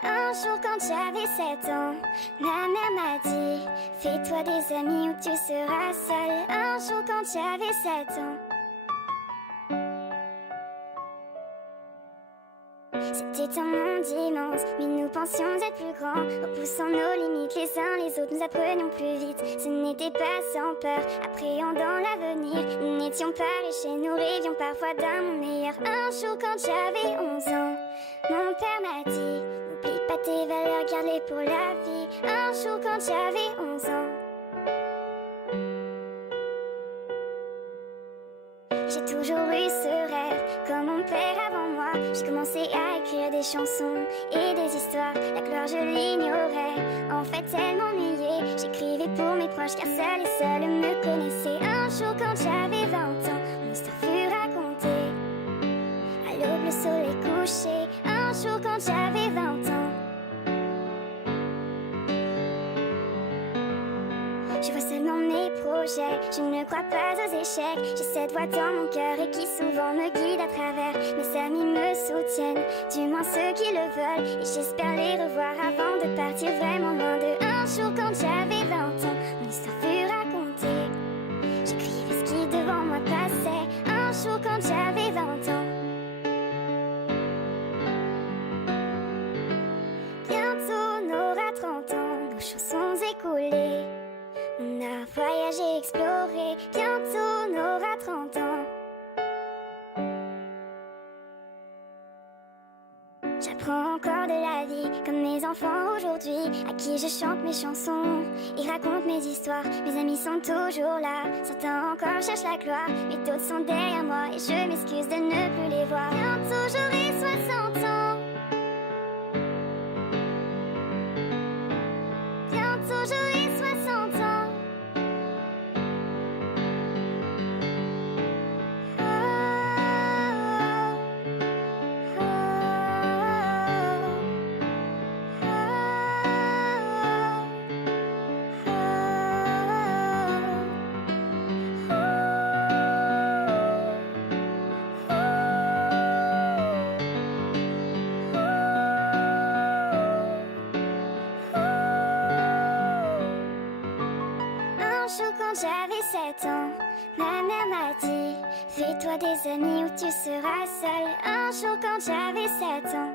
Un jour quand j'avais 7 ans, ma mère m'a dit: fais-toi des amis ou tu seras seule. Un jour quand j'avais 7 ans, c'était un monde immense, mais nous pensions être plus grands, repoussant nos limites les uns les autres, nous apprenions plus vite. Ce n'était pas sans peur, appréhendant l'avenir. Nous n'étions pas riches et nous rêvions parfois d'un monde meilleur. Un jour quand j'avais 11 ans, mon père m'a dit: n'oublie pas tes valeurs, garde-les pour la vie. Un jour quand j'avais 11 ans, j'ai toujours eu ce rêve, comme mon père avant moi. J'ai commencé à écrire des chansons et des histoires. La gloire je l'ignorais, en fait elle m'ennuyait. J'écrivais pour mes proches car seuls et seuls me connaissaient. Un jour quand j'avais 20 ans, mon histoire fut racontée. À l'aube le soleil couché. Un jour quand j'avais 20 ans, je vois seulement mes projets, je ne crois pas aux échecs. J'ai cette voix dans mon cœur et qui souvent me guide à travers. Mes amis me soutiennent, du moins ceux qui le veulent, et j'espère les revoir avant de partir vraiment loin d'eux. Un jour quand j'avais 20 ans, mon histoire fut racontée. J'écrivais ce qui devant moi passait. Un jour quand j'avais 20 ans, bientôt on aura 30 ans, nos chansons écoulées. On a voyagé, exploré, bientôt on aura 30 ans. J'apprends encore de la vie, comme mes enfants aujourd'hui, à qui je chante mes chansons et raconte mes histoires. Mes amis sont toujours là, certains encore cherchent la gloire, mais d'autres sont derrière moi et je m'excuse de ne plus les voir. Bientôt j'aurai 60 ans, bientôt j'aurai 60 ans. Quand j'avais 7 ans, ma mère m'a dit: fais-toi des amis ou tu seras seule. Un jour quand j'avais 7 ans,